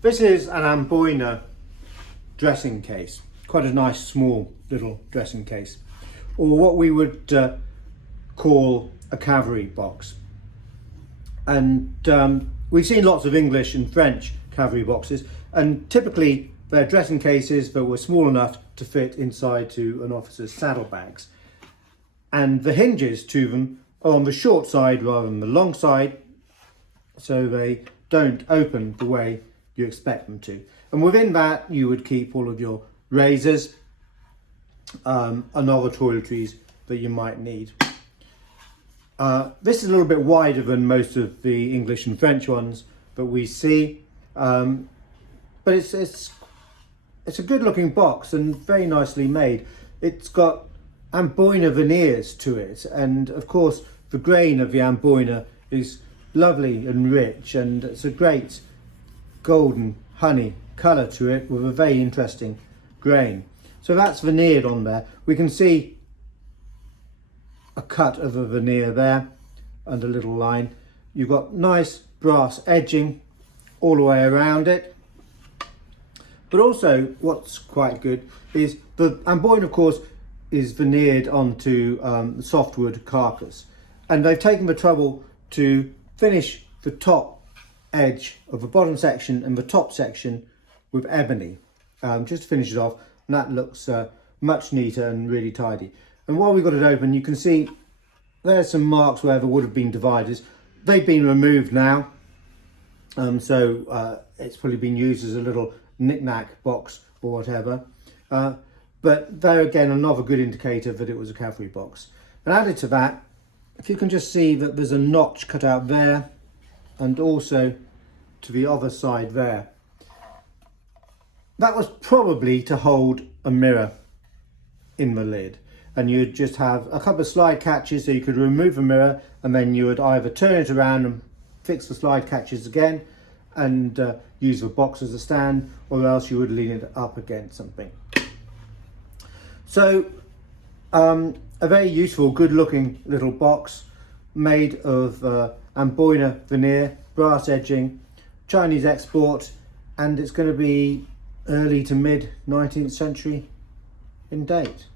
This is an amboyna dressing case, quite a nice small little dressing case, or what we would call a cavalry box. And we've seen lots of English and French cavalry boxes, and typically they're dressing cases that were small enough to fit inside to an officer's saddlebags. And the hinges to them are on the short side rather than the long side, so they don't open the way you expect them to. And within that you would keep all of your razors and other toiletries that you might need. This is a little bit wider than most of the English and French ones that we see, but it's a good looking box and very nicely made. It's got amboyna veneers to it, and of course the grain of the amboyna is lovely and rich, and it's a great golden honey colour to it with a very interesting grain. So that's veneered on there. We can see a cut of a veneer there and a little line. You've got nice brass edging all the way around it. But also what's quite good is the amboyna, of course, is veneered onto the softwood carcass, and they've taken the trouble to finish the top edge of the bottom section and the top section with ebony, just to finish it off, and that looks much neater and really tidy. And while we've got it open, you can see there's some marks where there would have been dividers. They've been removed now, so it's probably been used as a little knick-knack box or whatever. But there again, another good indicator that it was a cavalry box. And added to that, if you can just see that there's a notch cut out there and also to the other side there. That was probably to hold a mirror in the lid, and you'd just have a couple of slide catches so you could remove the mirror, and then you would either turn it around and fix the slide catches again and use the box as a stand, or else you would lean it up against something. So a very useful, good looking little box made of amboyna veneer, brass edging, Chinese export, and it's going to be early to mid 19th century in date.